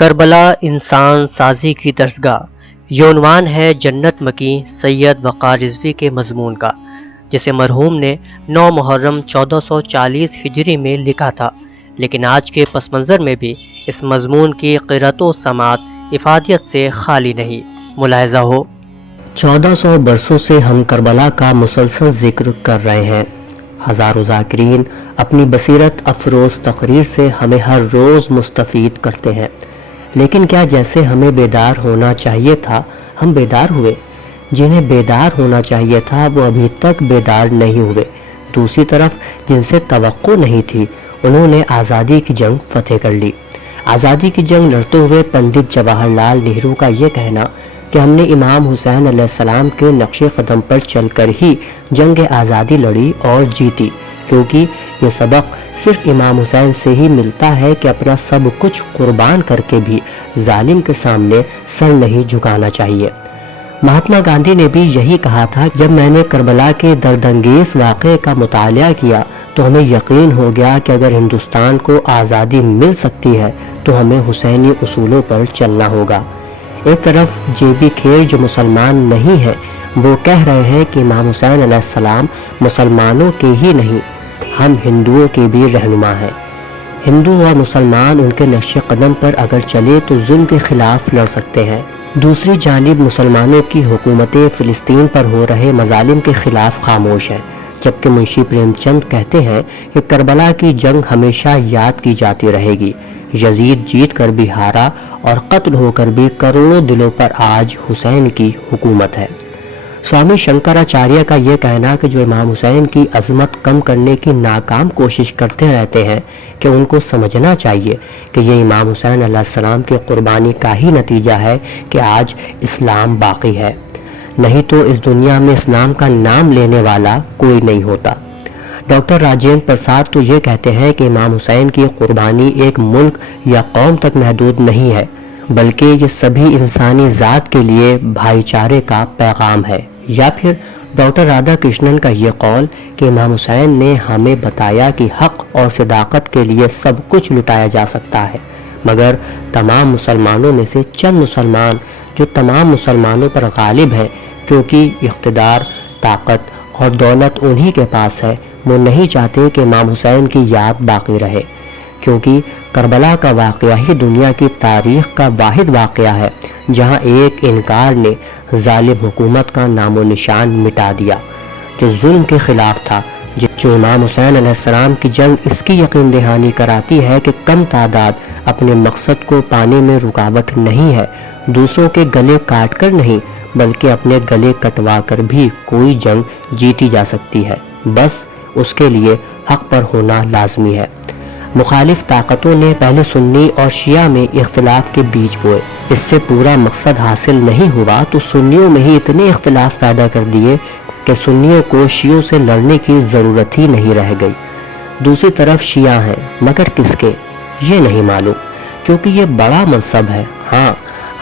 کربلا انسان سازی کی درسگاہ، یہ عنوان ہے جنت مکی سید وقار رضوی کے مضمون کا، جسے مرحوم نے 9 محرم 1440 ہجری میں لکھا تھا، لیکن آج کے پس منظر میں بھی اس مضمون کی قرأت و سماعت افادیت سے خالی نہیں۔ ملاحظہ ہو 1400 برسوں سے ہم کربلا کا مسلسل ذکر کر رہے ہیں۔ ہزاروں ذاکرین اپنی بصیرت افروز تقریر سے ہمیں ہر روز مستفید کرتے ہیں، لیکن کیا جیسے ہمیں بیدار ہونا چاہیے تھا ہم بیدار ہوئے؟ جنہیں بیدار ہونا چاہیے تھا وہ ابھی تک بیدار نہیں ہوئے۔ دوسری طرف جن سے توقع نہیں تھی انہوں نے آزادی کی جنگ فتح کر لی۔ آزادی کی جنگ لڑتے ہوئے پنڈت جواہر لال نہرو کا یہ کہنا کہ ہم نے امام حسین علیہ السلام کے نقش قدم پر چل کر ہی جنگ آزادی لڑی اور جیتی، کیونکہ یہ سبق صرف امام حسین سے ہی ملتا ہے کہ اپنا سب کچھ قربان کر کے بھی ظالم کے سامنے سر نہیں جھکانا چاہیے۔ مہاتما گاندھی نے بھی یہی کہا تھا، جب میں نے کربلا کے دردانگیز واقعے کا مطالعہ کیا تو ہمیں یقین ہو گیا کہ اگر ہندوستان کو آزادی مل سکتی ہے تو ہمیں حسینی اصولوں پر چلنا ہوگا۔ ایک طرف جیبی کھیر جو مسلمان نہیں ہے وہ کہہ رہے ہیں کہ امام حسین علیہ السلام مسلمانوں کے ہی نہیں، ہم ہندوؤں کے بھی رہنما ہیں۔ ہندو اور مسلمان ان کے نقش قدم پر اگر چلے تو ظلم کے خلاف لڑ سکتے ہیں۔ دوسری جانب مسلمانوں کی حکومتیں فلسطین پر ہو رہے مظالم کے خلاف خاموش ہیں، جبکہ منشی پریم چند کہتے ہیں کہ کربلا کی جنگ ہمیشہ یاد کی جاتی رہے گی۔ یزید جیت کر بھی ہارا اور قتل ہو کر بھی کروڑوں دلوں پر آج حسین کی حکومت ہے۔ سوامی شنکراچاریہ کا یہ کہنا کہ جو امام حسین کی عظمت کم کرنے کی ناکام کوشش کرتے رہتے ہیں کہ ان کو سمجھنا چاہیے کہ یہ امام حسین علیہ السلام کی قربانی کا ہی نتیجہ ہے کہ آج اسلام باقی ہے، نہیں تو اس دنیا میں اسلام کا نام لینے والا کوئی نہیں ہوتا۔ ڈاکٹر راجندر پرساد تو یہ کہتے ہیں کہ امام حسین کی قربانی ایک ملک یا قوم تک محدود نہیں ہے، بلکہ یہ سبھی انسانی ذات کے لیے بھائی چارے کا پیغام ہے۔ یا پھر ڈاکٹر رادھا کرشنن کا یہ قول کہ امام حسین نے ہمیں بتایا کہ حق اور صداقت کے لیے سب کچھ لٹایا جا سکتا ہے، مگر تمام مسلمانوں میں سے چند مسلمان جو تمام مسلمانوں پر غالب ہیں، کیونکہ اقتدار، طاقت اور دولت انہی کے پاس ہے، وہ نہیں چاہتے کہ امام حسین کی یاد باقی رہے، کیونکہ کربلا کا واقعہ ہی دنیا کی تاریخ کا واحد واقعہ ہے جہاں ایک انکار نے ظالم حکومت کا نام و نشان مٹا دیا، جو ظلم کے خلاف تھا۔ جو امام حسین علیہ السلام کی جنگ اس کی یقین دہانی کراتی ہے کہ کم تعداد اپنے مقصد کو پانے میں رکاوٹ نہیں ہے، دوسروں کے گلے کاٹ کر نہیں بلکہ اپنے گلے کٹوا کر بھی کوئی جنگ جیتی جا سکتی ہے، بس اس کے لیے حق پر ہونا لازمی ہے۔ مخالف طاقتوں نے پہلے سنی اور شیعہ میں اختلاف کے بیج بوئے، اس سے پورا مقصد حاصل نہیں ہوا تو سنیوں میں ہی اتنے اختلاف پیدا کر دیے کہ سنیوں کو شیعوں سے لڑنے کی ضرورت ہی نہیں رہ گئی۔ دوسری طرف شیعہ ہیں، مگر کس کے یہ نہیں معلوم، کیونکہ یہ بڑا منصب ہے۔ ہاں،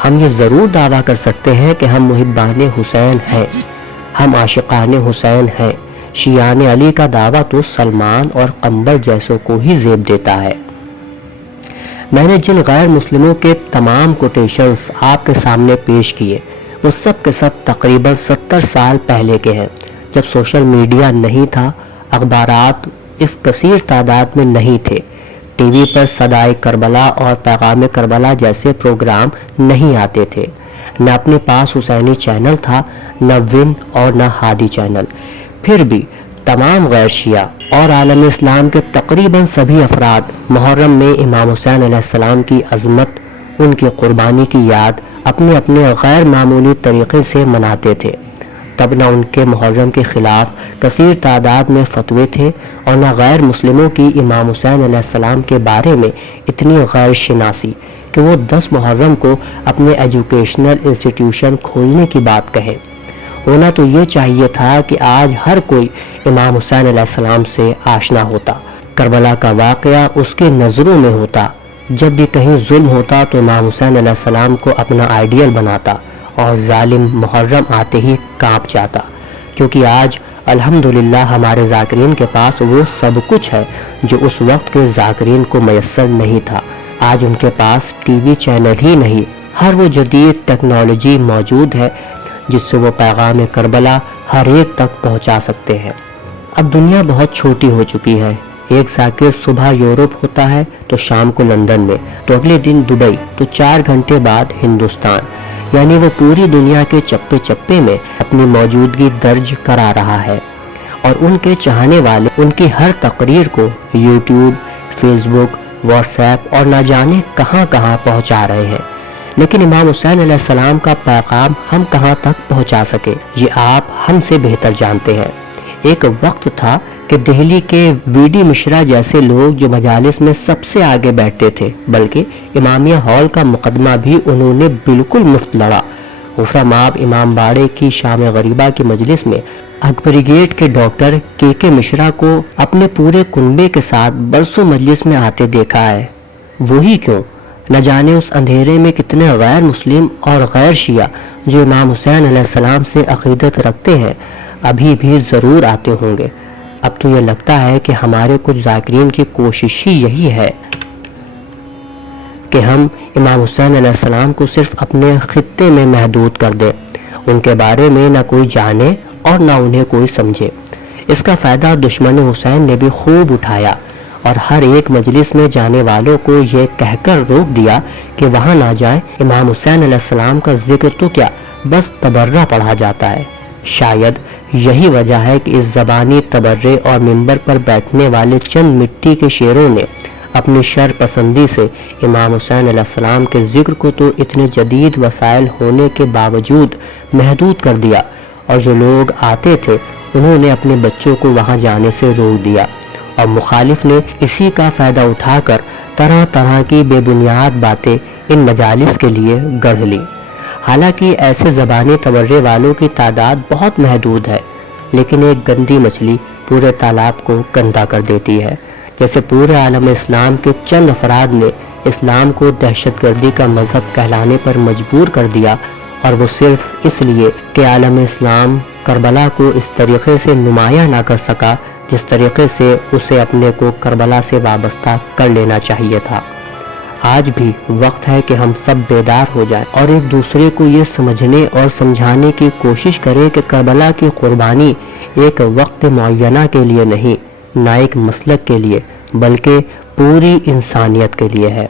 ہم یہ ضرور دعویٰ کر سکتے ہیں کہ ہم محبان حسین ہیں، ہم عاشقان حسین ہیں۔ شیعان علی کا دعویٰ تو سلمان اور قمبر جیسوں کو ہی زیب دیتا ہے۔ میں نے جن غیر مسلموں کے تمام کوٹیشنز آپ کے سامنے پیش کیے وہ سب کے سب تقریباً 70 سال پہلے کے ہیں، جب سوشل میڈیا نہیں تھا، اخبارات اس کثیر تعداد میں نہیں تھے، ٹی وی پر صدائے کربلا اور پیغام کربلا جیسے پروگرام نہیں آتے تھے، نہ اپنے پاس حسینی چینل تھا، نہ ون اور نہ ہادی چینل۔ پھر بھی تمام غیر شیعہ اور عالم اسلام کے تقریباً سبھی افراد محرم میں امام حسین علیہ السلام کی عظمت، ان کی قربانی کی یاد اپنے اپنے غیر معمولی طریقے سے مناتے تھے۔ تب نہ ان کے محرم کے خلاف کثیر تعداد میں فتوے تھے اور نہ غیر مسلموں کی امام حسین علیہ السلام کے بارے میں اتنی غیر شناسی کہ وہ 10 محرم کو اپنے ایجوکیشنل انسٹیٹیوشن کھولنے کی بات کہیں۔ ہونا تو یہ چاہیے تھا کہ آج ہر کوئی امام حسین علیہ السلام سے آشنا ہوتا، کربلا کا واقعہ اس کی نظروں میں ہوتا، جب بھی کہیں ظلم ہوتا تو امام حسین علیہ السلام کو اپنا آئیڈیل بناتا اور ظالم محرم آتے ہی کانپ جاتا، کیونکہ آج الحمدللہ ہمارے ذاکرین کے پاس وہ سب کچھ ہے جو اس وقت کے ذاکرین کو میسر نہیں تھا۔ آج ان کے پاس ٹی وی چینل ہی نہیں، ہر وہ جدید ٹیکنالوجی موجود ہے جس سے وہ پیغام کربلا ہر ایک تک پہنچا سکتے ہیں۔ اب دنیا بہت چھوٹی ہو چکی ہے، ایک ذاکر صبح یورپ ہوتا ہے تو شام کو لندن میں، تو اگلے دن دبئی، تو 4 گھنٹے بعد ہندوستان، یعنی وہ پوری دنیا کے چپے چپے میں اپنی موجودگی درج کرا رہا ہے، اور ان کے چاہنے والے ان کی ہر تقریر کو یوٹیوب، فیس بک، واٹس ایپ اور نہ جانے کہاں کہاں پہنچا رہے ہیں۔ لیکن امام حسین علیہ السلام کا پیغام ہم کہاں تک پہنچا سکے، یہ آپ ہم سے بہتر جانتے ہیں۔ ایک وقت تھا کہ دہلی کے وی ڈی مشرا جیسے لوگ جو مجالس میں سب سے آگے بیٹھتے تھے، بلکہ امامیہ ہال کا مقدمہ بھی انہوں نے بالکل مفت لڑا۔ غفرہ مآب امام باڑے کی شام غریبہ کی مجلس میں اکبری گیٹ کے ڈاکٹر کے مشرا کو اپنے پورے کنبے کے ساتھ برسوں مجلس میں آتے دیکھا ہے۔ وہی کیوں، نہ جانے اس اندھیرے میں کتنے غیر مسلم اور غیر شیعہ جو امام حسین علیہ السلام سے عقیدت رکھتے ہیں ابھی بھی ضرور آتے ہوں گے۔ اب تو یہ لگتا ہے کہ ہمارے کچھ ذاکرین کی کوشش ہی یہی ہے کہ ہم امام حسین علیہ السلام کو صرف اپنے خطے میں محدود کر دیں، ان کے بارے میں نہ کوئی جانے اور نہ انہیں کوئی سمجھے۔ اس کا فائدہ دشمن حسین نے بھی خوب اٹھایا اور ہر ایک مجلس میں جانے والوں کو یہ کہہ کر روک دیا کہ وہاں نہ جائیں، امام حسین علیہ السلام کا ذکر تو کیا بس تبرہ پڑھا جاتا ہے۔ شاید یہی وجہ ہے کہ اس زبانی تبرے اور منبر پر بیٹھنے والے چند مٹی کے شیروں نے اپنی شر پسندی سے امام حسین علیہ السلام کے ذکر کو تو اتنے جدید وسائل ہونے کے باوجود محدود کر دیا، اور جو لوگ آتے تھے انہوں نے اپنے بچوں کو وہاں جانے سے روک دیا، اور مخالف نے اسی کا فائدہ اٹھا کر طرح طرح کی بے بنیاد باتیں ان مجالس کے لیے گڑھ لی۔ حالانکہ ایسے زبانی تبرے والوں کی تعداد بہت محدود ہے، لیکن ایک گندی مچھلی پورے تالاب کو گندا کر دیتی ہے۔ جیسے پورے عالم اسلام کے چند افراد نے اسلام کو دہشت گردی کا مذہب کہلانے پر مجبور کر دیا، اور وہ صرف اس لیے کہ عالم اسلام کربلا کو اس طریقے سے نمایاں نہ کر سکا جس طریقے سے اسے اپنے کو کربلا سے وابستہ کر لینا چاہیے تھا۔ آج بھی وقت ہے کہ ہم سب بیدار ہو جائیں اور ایک دوسرے کو یہ سمجھنے اور سمجھانے کی کوشش کریں کہ کربلا کی قربانی ایک وقت معینہ کے لیے نہیں، نہ ایک مسلک کے لیے، بلکہ پوری انسانیت کے لیے ہے۔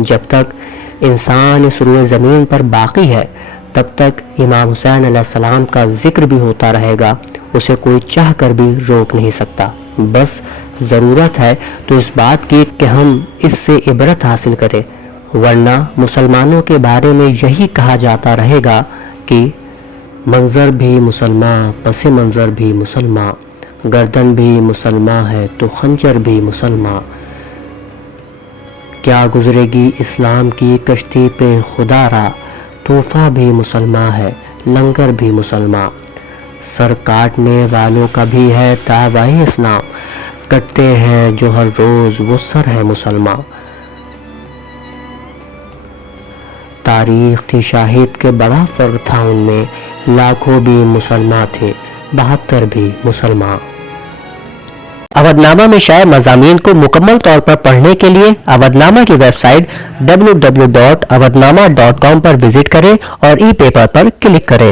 جب تک انسان اس روئے زمین پر باقی ہے تب تک امام حسین علیہ السلام کا ذکر بھی ہوتا رہے گا، اسے کوئی چاہ کر بھی روک نہیں سکتا۔ بس ضرورت ہے تو اس بات کی کہ ہم اس سے عبرت حاصل کریں، ورنہ مسلمانوں کے بارے میں یہی کہا جاتا رہے گا کہ منظر بھی مسلمان، پس منظر بھی مسلمان، گردن بھی مسلمان ہے تو خنجر بھی مسلمان، کیا گزرے گی اسلام کی کشتی پہ خدا را، طوفہ بھی مسلمان ہے لنگر بھی مسلمان، سر کاٹنے والوں کا بھی ہے دعوی اسلام، کٹتے ہیں جو ہر روز وہ سر ہے مسلمان۔ تاریخ تھی شاہد کے بڑا فرق تھا ان میں، لاکھوں بھی مسلمان تھے 72 بھی مسلمان۔ اودھ نامہ میں شائع مضامین کو مکمل طور پر پڑھنے کے لیے اودھ نامہ کی ویب سائٹ www.awadhnama.com پر وزٹ کریں اور ای پیپر پر کلک کریں۔